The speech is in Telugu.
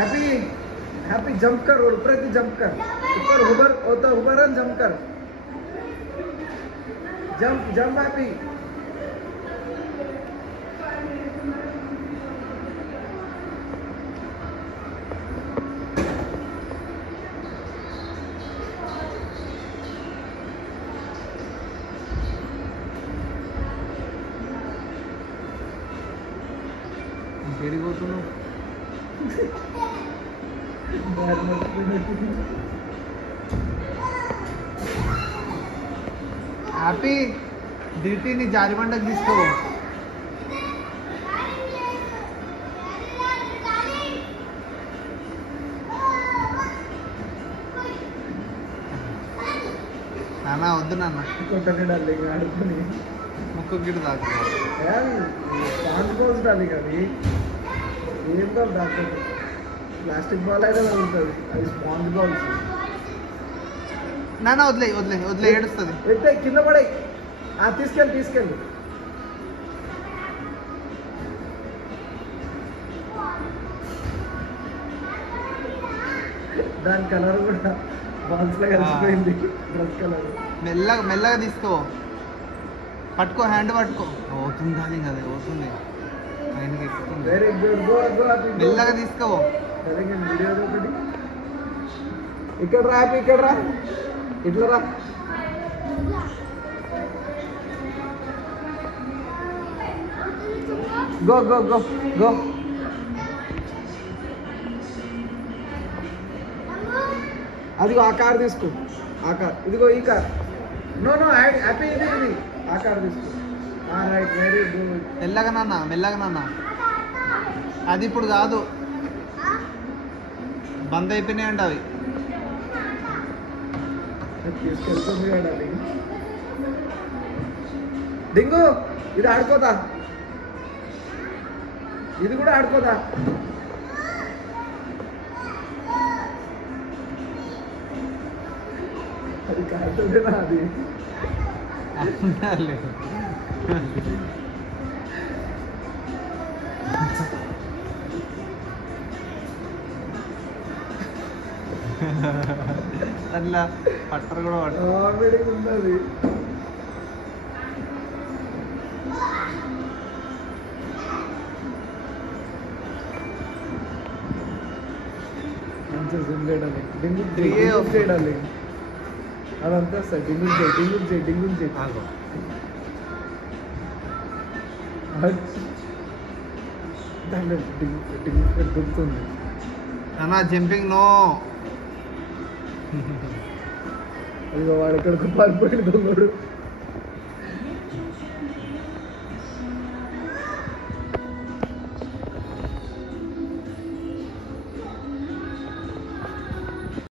हैप्पी हैप्पी जंप कर और ऊपर की जंप कर ऊपर ऊपर होता ऊपर जंप कर जंप जंप हैप्पी హ్యాపీ డ్యూటీని జారిబండకు తీసుకో నాన్న వద్దు నాన్న కొట్టని డార్లింగ్ ఆడుకొని ముక్కు గిడు దాకా స్పాంజ్ బాల్స్ డార్లింగ్ అది ఏం బాల్ దాకా ప్లాస్టిక్ బాల్ అయితే ఉంటుంది అది స్పాంజ్ బాల్స్ నాన్న వదిలే వదిలే వదిలే ఏడుస్తుంది ఎత్తే కింద పడే తీసుకెళ్ళి తీసుకెళ్ళి దాని కలర్ కూడా బాల్స్ లో కలిసిపోయింది డ్రెస్ కలర్ మెల్లగా మెల్లగా తీసుకో పట్టుకో హ్యాండ్ పట్టుకో అవుతుంది అది కదా అవుతుంది ఆయనకి ఎక్కుతుంది వెరీ గుడ్ గో గో మెల్లగా తీసుకో వెరీ గుడ్ వీడియో ఒకటి ఇక్కడ రా ఇక్కడ రా ఇట్లా రా గో గో గో గో అదిగో ఆ కార్ తీసుకో ఆ కార్ ఇదిగో ఈ కార్ నో నో హ్యాపీ ఇది ఇది ఆ కార్ తీసుకో రైట్ వెరీ గుడ్ మెల్లగా నాన్న అది ఇప్పుడు కాదు బంద్ అయిపోయినాయండి అవి తీసుకెళ్తుంది కదా డింగు ఇది ఆడుకోదా ఇది కూడా ఆడుకోదా అది కాదునా అది అట్లా పట్టరు కూడా కామెడీ ఉన్నది మంచిగా జూమ్ చేయడాలి డింగుల్ చేయడాలి అదంతా సార్ డింగుల్ చేయి దాంట్లో డింగుల్ గుర్తుంది అన్నా జంపింగ్ నో ఇక వాడు ఎక్కడికి పారిపోయాడు దొంగడు